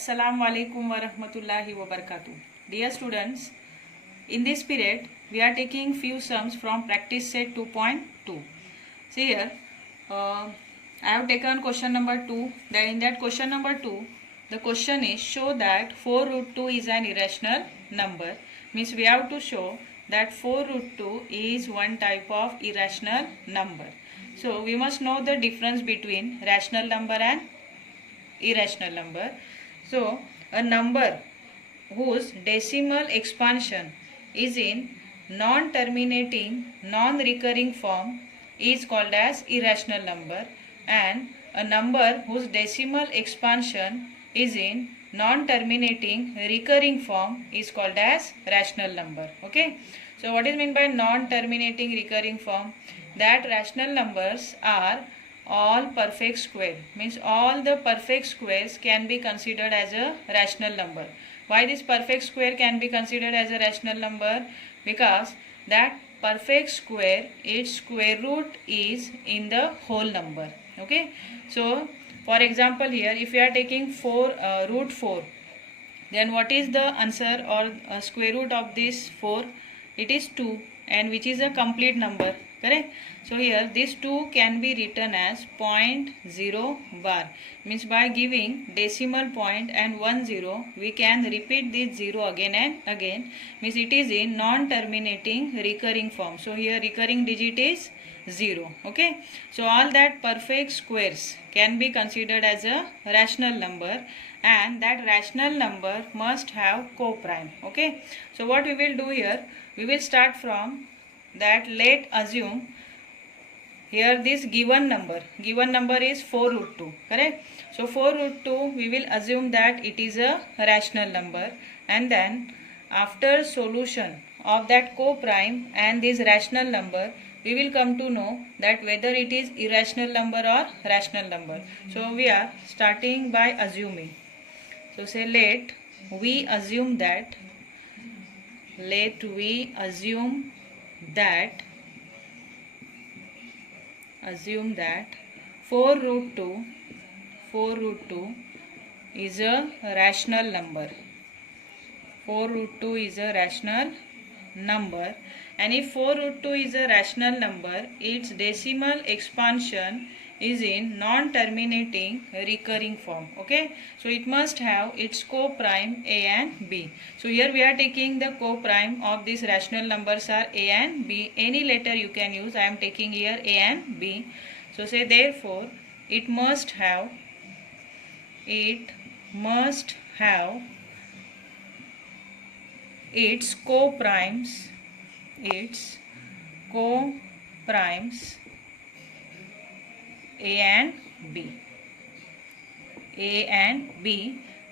Assalamu alaikum wa rahmatullahi wa barakatuh. Dear students, in this period we are taking few sums from practice set 2.2. See here, I have taken question number 2. Then in that question number 2, the question is show that 4 root 2 is an irrational number. Means we have to show that 4 root 2 is one type of irrational number. So we must know the difference between rational number and irrational number. So a number whose decimal expansion is in non-terminating, non-recurring form is called as irrational number, and a number whose decimal expansion is in non-terminating, recurring form is called as rational number. Okay. So what is meant by non-terminating, recurring form? That rational numbers are all perfect square, means all the perfect squares can be considered as a rational number. Why this perfect square can be considered as a rational number? Because that perfect square, its square root is in the whole number. Okay. So for example here, if we are taking root 4, then what is the answer or square root of this 4? It is 2, and which is a complete number, correct? So here this 2 can be written as 0.0 bar, means by giving decimal point and 10 we can repeat this 0 again and again, means it is in non-terminating recurring form. So here recurring digit is 0. Okay. So all that perfect squares can be considered as a rational number, and that rational number must have co-prime. Okay. So what we will do here, we will start from that. Let assume here this given number is 4 root 2, correct? So 4 root 2 we will assume that it is a rational number, and then after solution of that co-prime and this rational number, we will come to know that whether it is irrational number or rational number. So we are starting by assuming. So say let we assume that 4 root 2 is a rational number. 4 root 2 is a rational number, and if 4 root 2 is a rational number, its decimal expansion is in non-terminating recurring form. Okay. So it must have its co-prime a and b. So here we are taking the co-prime of these rational numbers are a and b. Any letter you can use. I am taking here a and b. So say therefore it must have its co-primes a and b.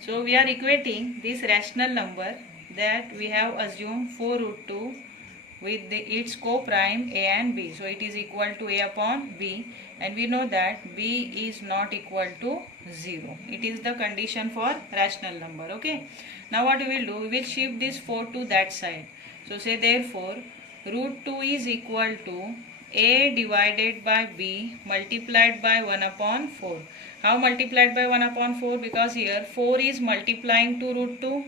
So we are equating this rational number that we have assumed 4 root 2 with its co-prime a and b. So it is equal to a upon b, and we know that b is not equal to 0. It is the condition for rational number. Okay. Now what we will do, we will shift this 4 to that side. So say therefore root 2 is equal to a divided by b multiplied by 1 upon 4. How multiplied by 1 upon 4? Because here 4 is multiplying to root 2.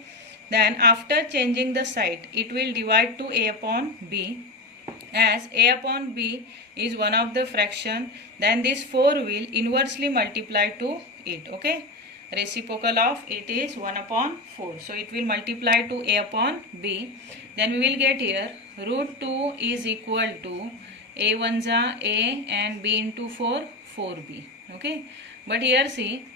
Then after changing the side, it will divide to a upon b. As a upon b is one of the fraction, then this 4 will inversely multiply to it. Okay. Reciprocal of it is 1 upon 4. So it will multiply to a upon b. Then we will get here root 2 is equal to a ones are a and b into 4, 4b. Okay. But here see,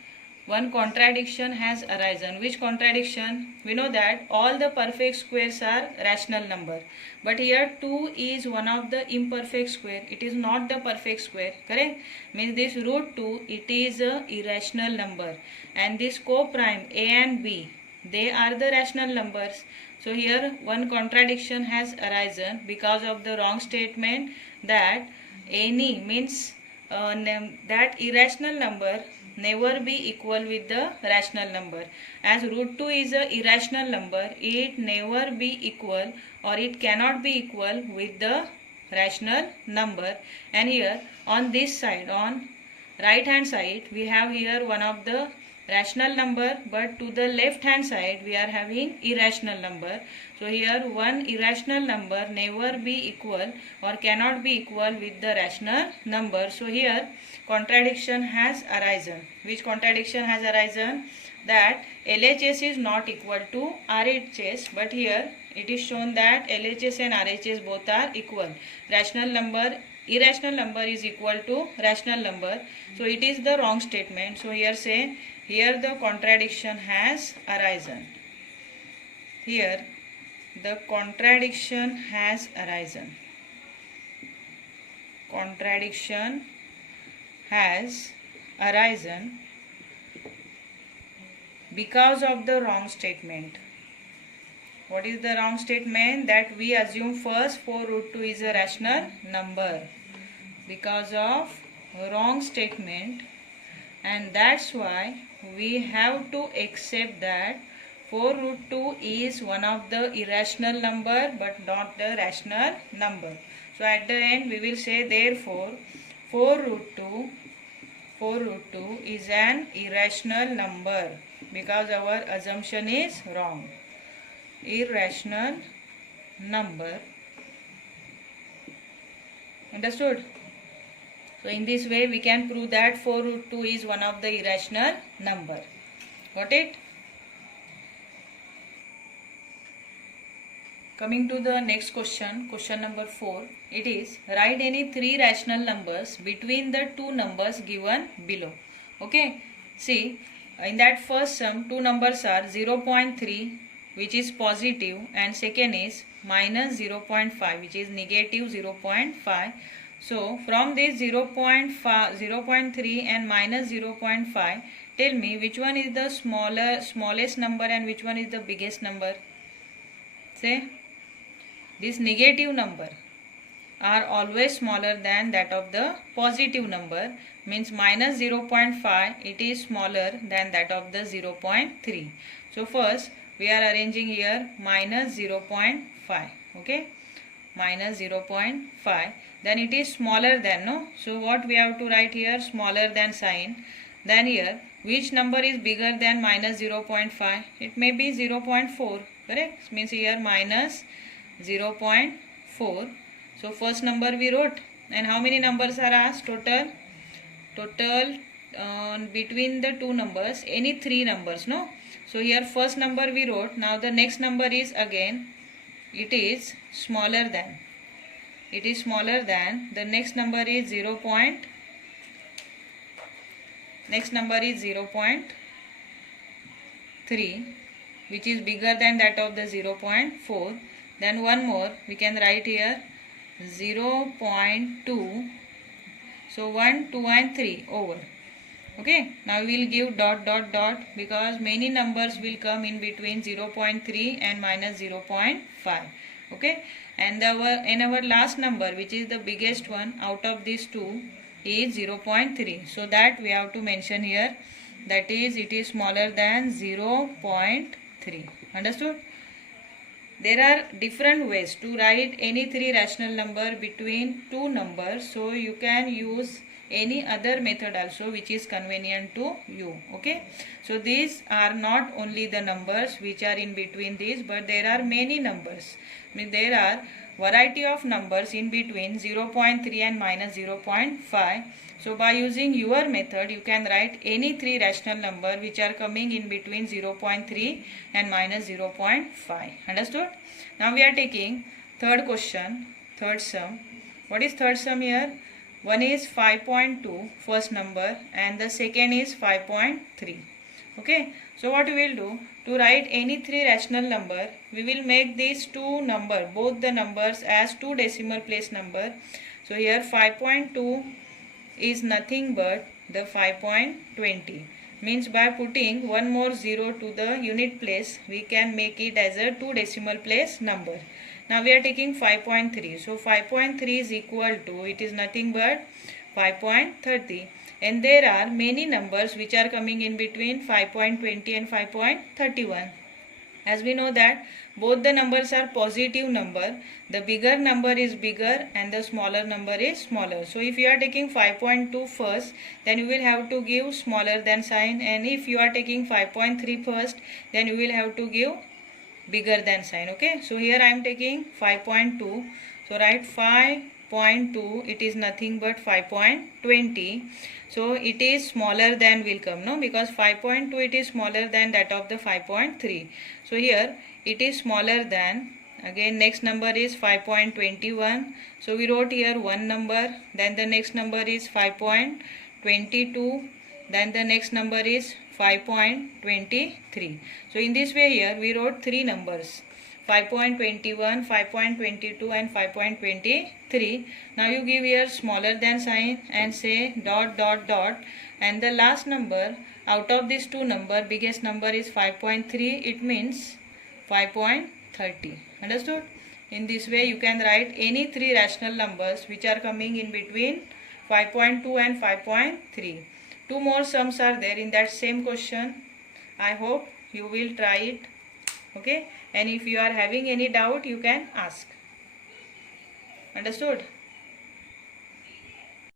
one contradiction has arisen. Which contradiction? We know that all the perfect squares are rational number, but here 2 is one of the imperfect square. It is not the perfect square, correct? Means this root 2, it is a irrational number, and this co-prime a and b, they are the rational numbers. So here one contradiction has arisen because of the wrong statement that any means that irrational number never be equal with the rational number. As root 2 is a irrational number, it never be equal or it cannot be equal with the rational number. And here on this side, on right hand side, we have here one of the rational number, but to the left hand side we are having irrational number. So here one irrational number never be equal or cannot be equal with the rational number. So here contradiction has arisen. Which contradiction has arisen? That LHS is not equal to RHS, but here it is shown that LHS and RHS both are equal. Irrational number is equal to rational number. So it is the wrong statement. So here say, here the contradiction has arisen. Here the contradiction has arisen. Contradiction has arisen because of the wrong statement. What is the wrong statement? That we assume first 4 root 2 is a rational number. Because of wrong statement, and that's why we have to accept that 4 root 2 is one of the irrational number but not the rational number. So at the end we will say therefore 4 root 2 is an irrational number because our assumption is wrong. Irrational number. Understood? So in this way we can prove that 4 root 2 is one of the irrational number. Got it? Coming to the next question, question number 4. It is, write any 3 rational numbers between the 2 numbers given below. Okay. See, in that first sum, 2 numbers are 0.3, which is positive, and second is minus 0.5, which is negative 0.5. So from this 0.3 and minus 0.5, tell me which one is the smallest number and which one is the biggest number. Say, this negative number are always smaller than that of the positive number, means minus 0.5, it is smaller than that of the 0.3. So first we are arranging here minus 0.5. Okay, minus 0.5, then it is smaller than, no? So what we have to write here? Smaller than sign. Then here, which number is bigger than minus 0.5? It may be 0.4, correct? Means here minus 0.4. So first number we wrote, and how many numbers are asked? Total between the 2 numbers, any 3 numbers, no? So here first number we wrote. Now the next number is again, it is smaller than. It is smaller than. The next number is 0.3, which is bigger than that of the 0.4. Then one more we can write here 0.2. So 1, 2 and 3 over. Okay, now we will give dot dot dot because many numbers will come in between 0.3 and minus 0.5. Okay, and our last number, which is the biggest one out of these two, is 0.3. So that we have to mention here, that is, it is smaller than 0.3. Understood? There are different ways to write any 3 rational number between 2 numbers. So you can use any other method also which is convenient to you. Okay, so these are not only the numbers which are in between these, but there are many numbers. I mean, there are variety of numbers in between 0.3 and minus 0.5. So by using your method you can write any 3 rational number which are coming in between 0.3 and minus 0.5. Understood? Now we are taking third question, third sum. What is third sum here? One is 5.2, first number, and the second is 5.3. Okay, so what we will do, to write any 3 rational number, we will make these 2 number, both the numbers, as 2 decimal place number. So here 5.2 is nothing but the 5.20. Means by putting one more 0 to the unit place, we can make it as a 2 decimal place number. Now we are taking 5.3. So 5.3 is equal to, it is nothing but 5.30. And there are many numbers which are coming in between 5.20 and 5.31. As we know that both the numbers are positive number, the bigger number is bigger and the smaller number is smaller. So if you are taking 5.2 first, then you will have to give smaller than sign, and if you are taking 5.3 first, then you will have to give bigger than sign. Okay, so here I am taking 5.2, so write 5.2, it is nothing but 5.20. so it is smaller than will come, no, because 5.2 it is smaller than that of the 5.3. so here it is smaller than. Again next number is 5.21, so we wrote here one number, then the next number is 5.22, then the next number is 5.23. so in this way here we wrote three numbers, 5.21, 5.22 and 5.23. now you give here smaller than sign and say dot dot dot, and the last number out of these two number, biggest number is 5.3, it means 5.30. understood? In this way you can write any three rational numbers which are coming in between 5.2 and 5.3. Two more sums are there in that same question. I hope you will try it. Okay, and if you are having any doubt you can ask. Understood?